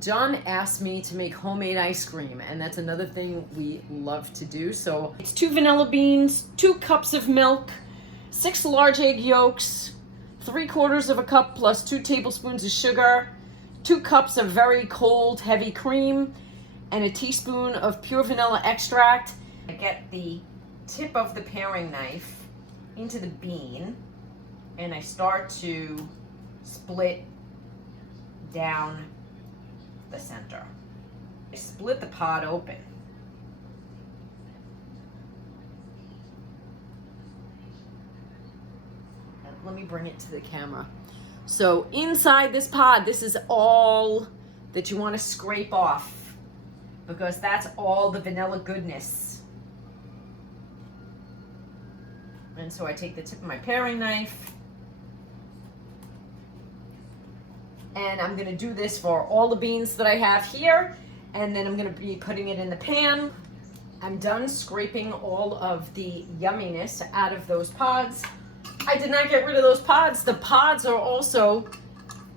John asked me to make homemade ice cream, and that's another thing we love to do. So it's 2 vanilla beans, 2 cups of milk, 6 large egg yolks, 3/4 of a cup plus 2 tablespoons of sugar, 2 cups of very cold heavy cream, and a teaspoon of pure vanilla extract. I get the tip of the paring knife into the bean, and I start to split down the center. I split the pod open. Let me bring it to the camera. So inside this pod, this is all that you want to scrape off, because that's all the vanilla goodness. And so I take the tip of my paring knife, and I'm gonna do this for all the beans that I have here, and then I'm gonna be putting it in the pan. I'm done scraping all of the yumminess out of those pods. I did not get rid of those pods. The pods are also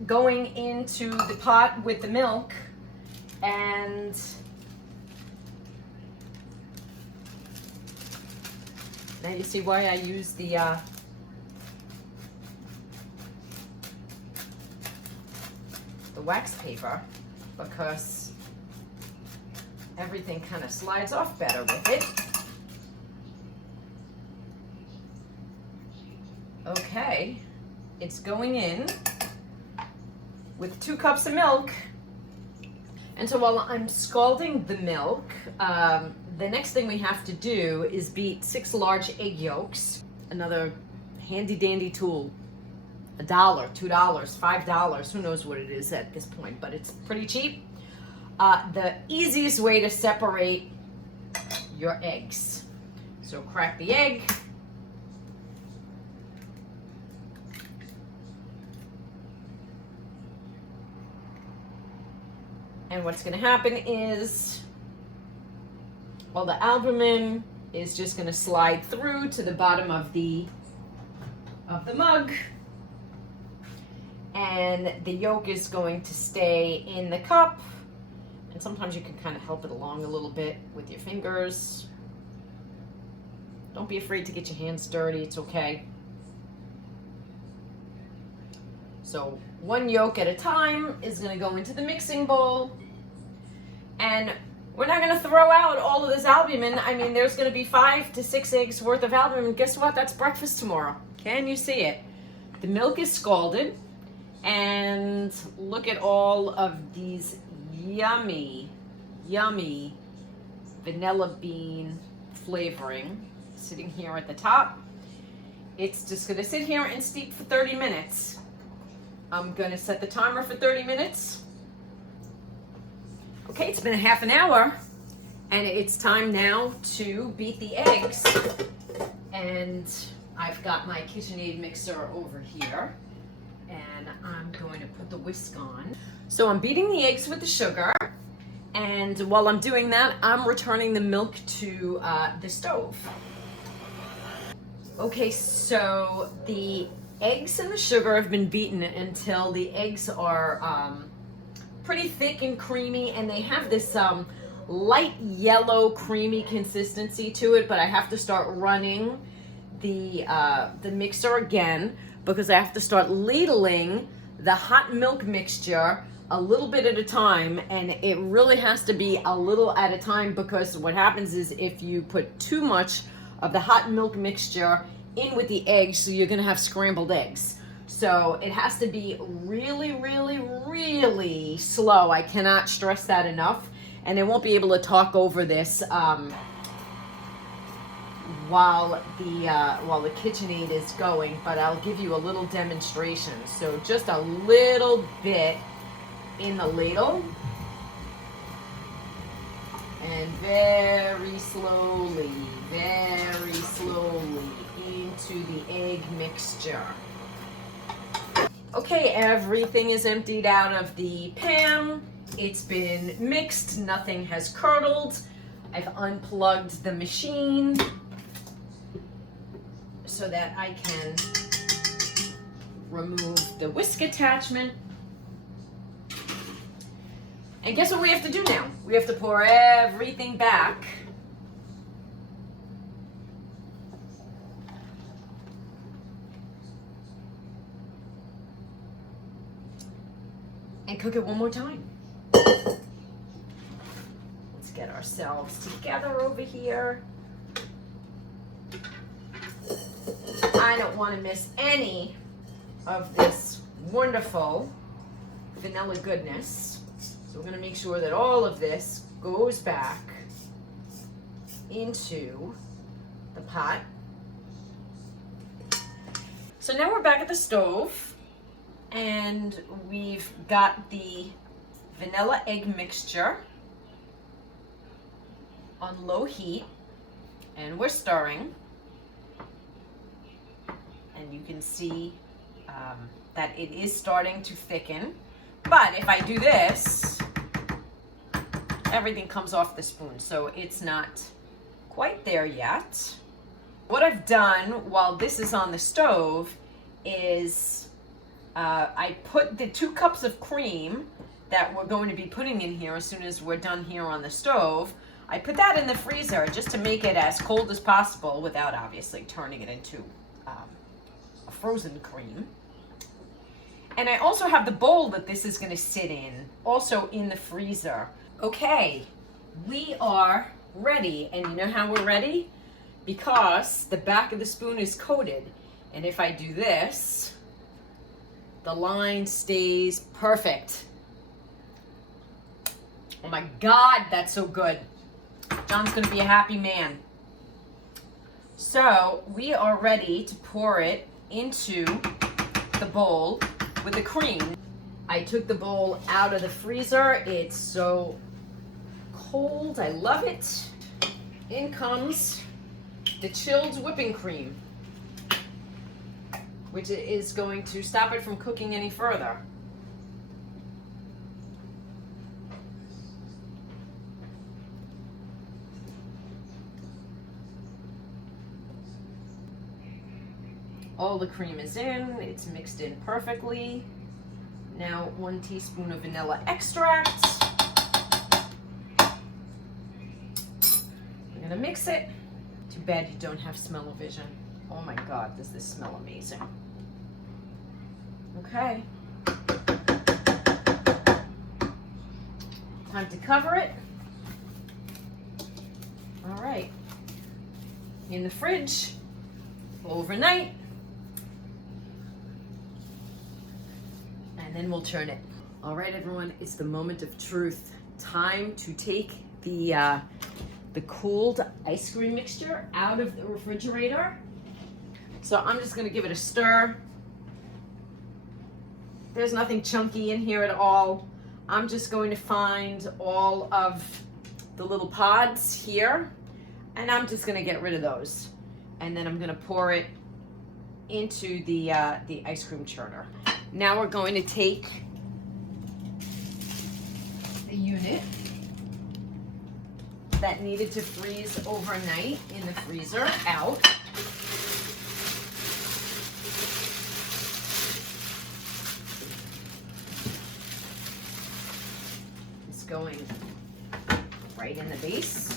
going into the pot with the milk, and now you see why I use the wax paper, because everything kind of slides off better with it. Okay, it's going in with 2 cups of milk. And so while I'm scalding the milk, the next thing we have to do is beat 6 large egg yolks, another handy dandy tool. $1, $2, $5, who knows what it is at this point, but it's pretty cheap. The easiest way to separate your eggs. So crack the egg. And what's going to happen is all the albumin is just going to slide through to the bottom of the mug. And the yolk is going to stay in the cup. And sometimes you can kind of help it along a little bit with your fingers. Don't be afraid to get your hands dirty, it's okay. So 1 yolk at a time is going to go into the mixing bowl. And we're not going to throw out all of this albumin. I mean, there's going to be 5 to 6 eggs worth of albumin. Guess what? That's breakfast tomorrow. Can you see it? The milk is scalded. And look at all of these yummy, yummy vanilla bean flavoring sitting here at the top. It's just going to sit here and steep for 30 minutes. I'm going to set the timer for 30 minutes. Okay, it's been a half an hour, and it's time now to beat the eggs. And I've got my KitchenAid mixer over here, and I'm going to put the whisk on. So I'm beating the eggs with the sugar, and while I'm doing that, I'm returning the milk to the stove. Okay, so the eggs and the sugar have been beaten until the eggs are pretty thick and creamy, and they have this light yellow creamy consistency to it, but I have to start running the mixer again, because I have to start ladling the hot milk mixture a little bit at a time, and it really has to be a little at a time, because what happens is if you put too much of the hot milk mixture in with the eggs, so you're gonna have scrambled eggs. So it has to be really, really, really slow. I cannot stress that enough, and I won't be able to talk over this while the KitchenAid is going, but I'll give you a little demonstration. So just a little bit in the ladle, and very slowly into the egg mixture. Okay, everything is emptied out of the pan. It's been mixed, nothing has curdled. I've unplugged the machine so that I can remove the whisk attachment. And guess what we have to do now? We have to pour everything back. And cook it one more time. Let's get ourselves together over here. I don't want to miss any of this wonderful vanilla goodness. So we're going to make sure that all of this goes back into the pot. So now we're back at the stove and we've got the vanilla egg mixture on low heat and we're stirring. And you can see that it is starting to thicken. But if I do this, everything comes off the spoon, so it's not quite there yet. What I've done while this is on the stove is I put the 2 cups of cream that we're going to be putting in here as soon as we're done here on the stove. I put that in the freezer just to make it as cold as possible without obviously turning it into a frozen cream. And I also have the bowl that this is going to sit in, also in the freezer. Okay, we are ready. And you know how we're ready? Because the back of the spoon is coated. And if I do this, the line stays perfect. Oh my God, that's so good. John's going to be a happy man. So we are ready to pour it into the bowl with the cream. I took the bowl out of the freezer. It's so cold. I love it. In comes the chilled whipping cream, which is going to stop it from cooking any further. All the cream is in, it's mixed in perfectly. Now 1 teaspoon of vanilla extract. We're gonna mix it. Too bad you don't have smell-o-vision. Oh my God, does this smell amazing. Okay. Time to cover it. All right. In the fridge overnight. And then we'll turn it. All right, everyone, it's the moment of truth. Time to take the cooled ice cream mixture out of the refrigerator. So I'm just gonna give it a stir. There's nothing chunky in here at all. I'm just going to find all of the little pods here, and I'm just gonna get rid of those. And then I'm gonna pour it into the ice cream churner. Now we're going to take the unit that needed to freeze overnight in the freezer out. It's going right in the base.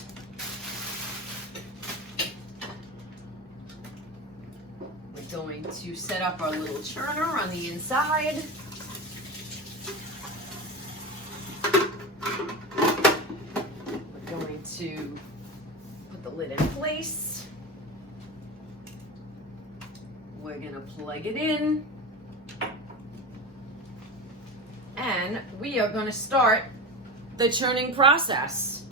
Going to set up our little churner on the inside. We're going to put the lid in place. We're going to plug it in. And we are going to start the churning process.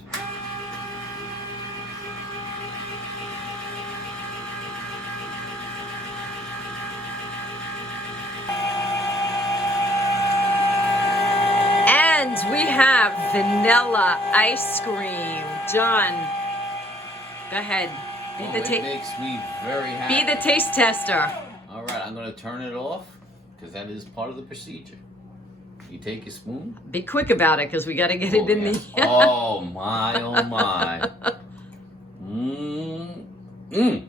We have vanilla ice cream. John, go ahead. It makes me very happy. Be the taste tester. All right, I'm going to turn it off because that is part of the procedure. You take your spoon. Be quick about it because we got to get it in the... Oh, my, oh, my. Mmm. Mmm.